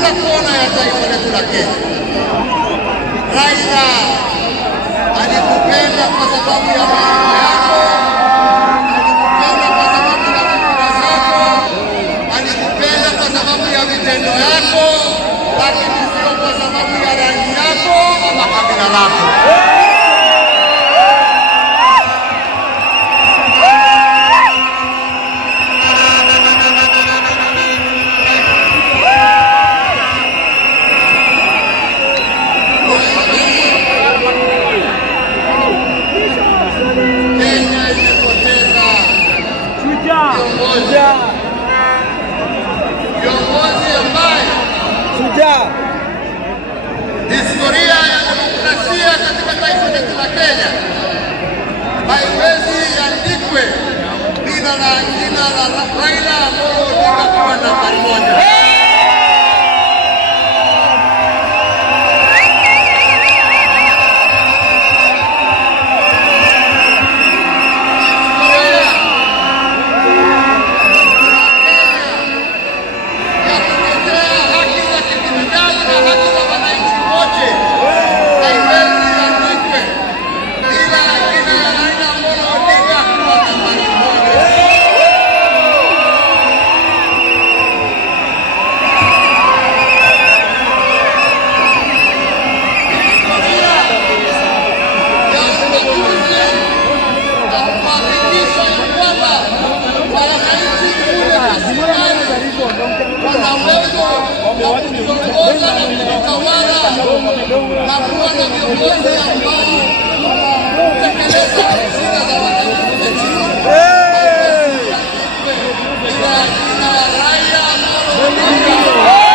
kila kona ya taifa letu la Kenya. Raila alikupenda kwa sababu ya maono yako, alikupenda kwa sababu ya fikra zako, alikupenda kwa sababu ya vitendo yako, lakini sio kwa sababu ya rangi yako ama kabila lako. Viongozi ambaye historia ya demokrasia katika taifa letu la Kenya haiwezi iandikwe bila na jina la Raila Amolo Odinga kuwa nambari moja. Na kuwa na viongozi ambao tekeleza sera za wananchi Raila Amolo Odinga.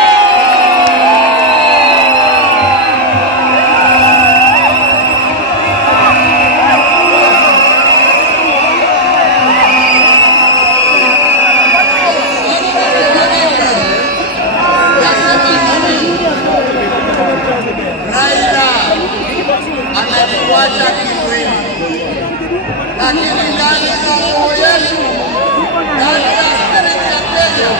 Anatuacha kimwili, lakini ndani ya moyo yetu, ndani ya spirit ya Kenya,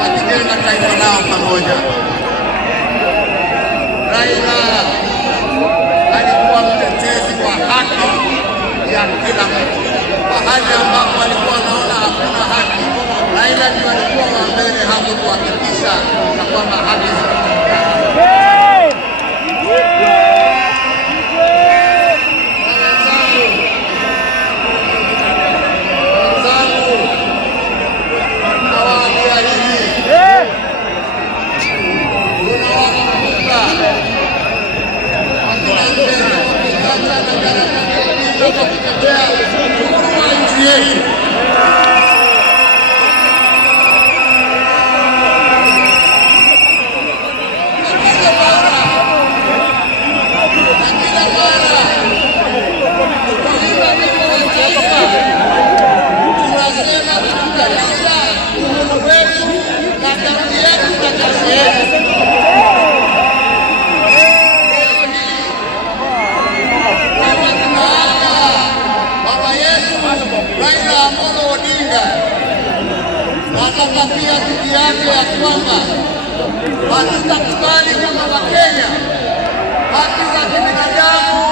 wakijenga taifa lao pamoja. Raila alikuwa mtetezi wa haki ya kila mtu. Pahali ambapo alikuwa anaona hakuna haki, Raila ndiye alikuwa wa mbele hapo kuhakikisha kwamba haki zinapatikana. Raila Amolo Odinga wakakapia haki yake ya kwamba hatutakubali kama Wakenya haki za kibinadamu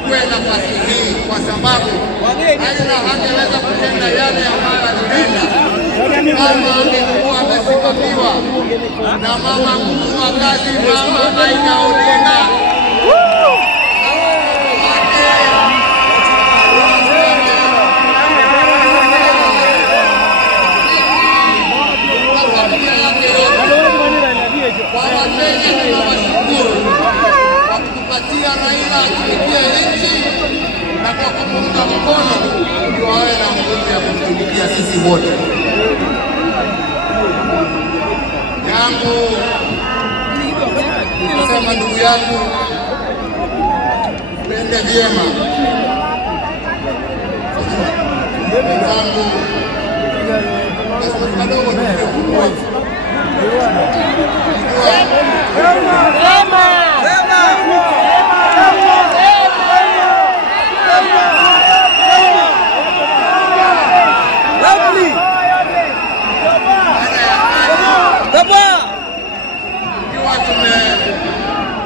achukue nafasi hii kwa sababu Raila hangeweza kutenda yale ambayo alitenda kama angekuwa amesimamiwa na mama mkuu wa kazi, Mama Raila Odinga. Kwa Wakenya tunawashukuru kwa kutupatia Raila atumikie nchi na kwa kumunga mkono ndio awe na nguvu ya kutumikia sisi wote. Yangu kusema ndugu yangu, pende vyema wenzangu, kadogo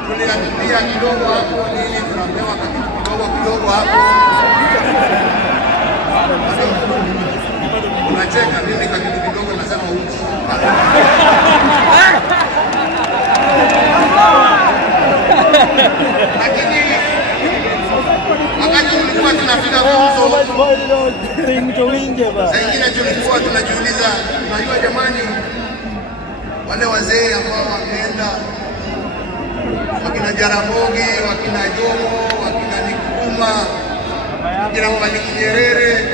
tuliangalia kidogo hapo nini tunapewa kidogo hapo. Unacheka mimi kitu kidogo nasema uchi. Lakini wakati tulikuwa tunafika Zingine tulikuwa tunajiuliza, unajua jamani, wale wazee ambao wameenda, wakina Jaramogi, wakina Jomo, wakina Nkrumah, wakina Mwalimu Nyerere,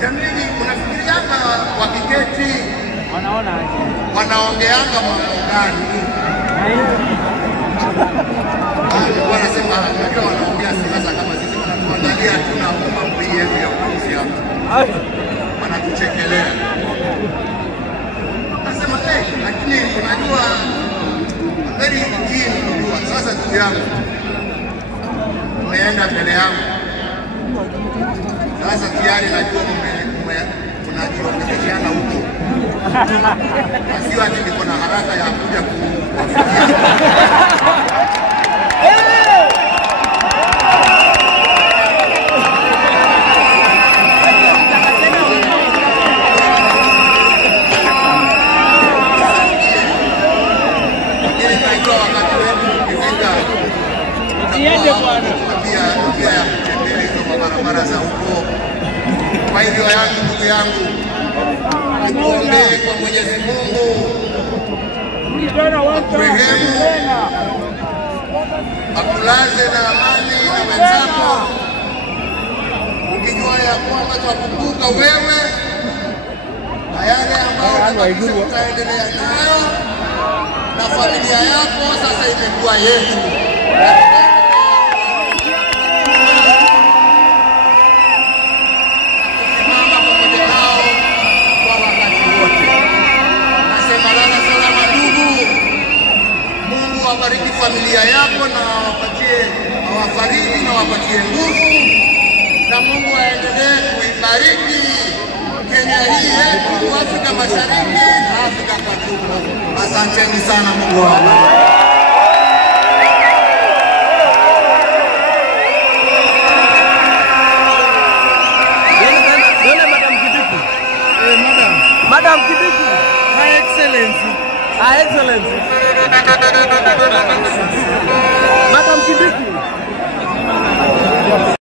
jamii unafikiri hapa wakiketi wanaongeanga mambo gani? Wanasema unajua wanaongea siasa kama sisi, wanatuangalia tuna mambo yetu ya kuhusu hapa, wanatuchekelea. Nasema lakini unajua very keen kujua. Sasa ndugu yangu, umeenda mbele yangu sasa, tayari najua unajiongeleshana huko, sio ati niko na haraka ya kuja barabara za huko. Kwa hivyo yangu ndugu yangu, nikuombee kwa Mwenyezi Mungu akurehemu, akulaze na amani na wenzako, ukijua ya kwamba twakumbuka wewe na yale ambayo tutaendelea nayo na familia yako sasa imekuwa yetu. Awabariki familia yako na awafariji na awapatie nguvu, na Mungu aendelee kuibariki Kenya hii yetu, Afrika Mashariki na Afrika kwa jumla. Asanteni sana, Mungu awabariki. Madam Kibiki, Her Excellency. Her Excellency. Madam Kibiki.